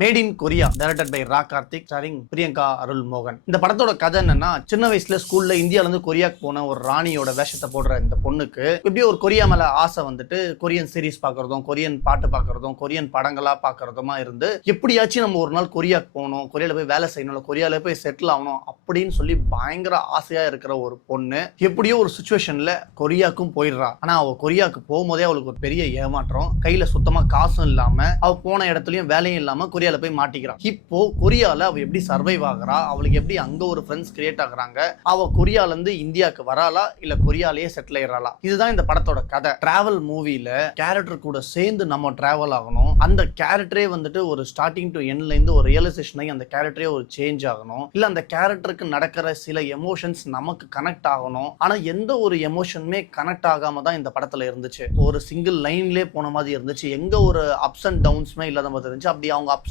Made in Korea directed by raw Karthik starting Priyanka அருள் மோகன். இந்த படத்தோட கதை என்னன்னா, சின்ன வயசுல ஸ்கூல்ல இந்தியால இருந்து கொரியாக்கு போன ஒரு ராணியோட வேஷத்தை போடுற இந்த பொண்ணுக்கு இப்படி ஒரு கொரியா மேல ஆசை வந்துட்டு கொரியன் சீரிஸ் பாக்குறதும் கொரியன் பாட்டு பாக்குறதும் கொரியன் படங்களா பாக்குறதுமா இருந்து எப்படியாச்சும் நம்ம ஒரு நாள் கொரியாக்கு போகணும், கொரியால போய் வேலை செய்யணும், கொரியால போய் செட்டில் ஆகணும் அப்படின்னு சொல்லி பயங்கர ஆசையா இருக்கிற ஒரு பொண்ணு எப்படியோ ஒரு சுச்சுவேஷன்ல கொரியாக்கும் போயிடுறா. ஆனா அவ கொரியாக்கு போகும்போதே அவளுக்கு ஒரு பெரிய ஏமாற்றம், கையில சுத்தமா காசும் இல்லாம அவ போன இடத்துலயும் வேலையும் இல்லாம கொரியால போய் மாட்டிக்கிறான். இப்போ கொரியால அவ எப்படி சர்வைவ் ஆகுறா, அவளுக்கு எப்படி அங்க ஒரு ஃப்ரெண்ட்ஸ் கிரியேட் ஆகுறாங்க, அவ கொரியால இருந்து இந்தியாவுக்கு வராளா இல்ல கொரியாலேயே செட்டில் ஆயிடுறாளா, இதுதான் இந்த படத்தோட கதை. டிராவல் மூவில கேரக்டர் கூட சேர்ந்து நம்ம டிராவல் ஆகணும், அந்த கேரக்டரே வந்துட்டு ஒரு ஸ்டார்டிங் டு எண்ட்ல இருந்து ஒரு ரியலைசேஷன் ஆகி அந்த கேரக்டரே ஒரு சேஞ்ச் ஆகணும், இல்ல அந்த கேரக்டருக்கு நடக்கிற சில எமோஷன்ஸ் நமக்கு கனெக்ட் ஆகணும். ஆனா எந்த ஒரு எமோஷனுமே கனெக்ட் ஆகாம தான் இந்த படத்துல இருந்துச்சு. ஒரு சிங்கிள் லைன்லயே போன மாதிரி இருந்துச்சு, எங்க ஒரு அப்ஸ் அண்ட் டவுன்ஸ்மே இல்லாத மாதிரி இருந்துச்சு. அப்படி அவங்க அப்ஸ்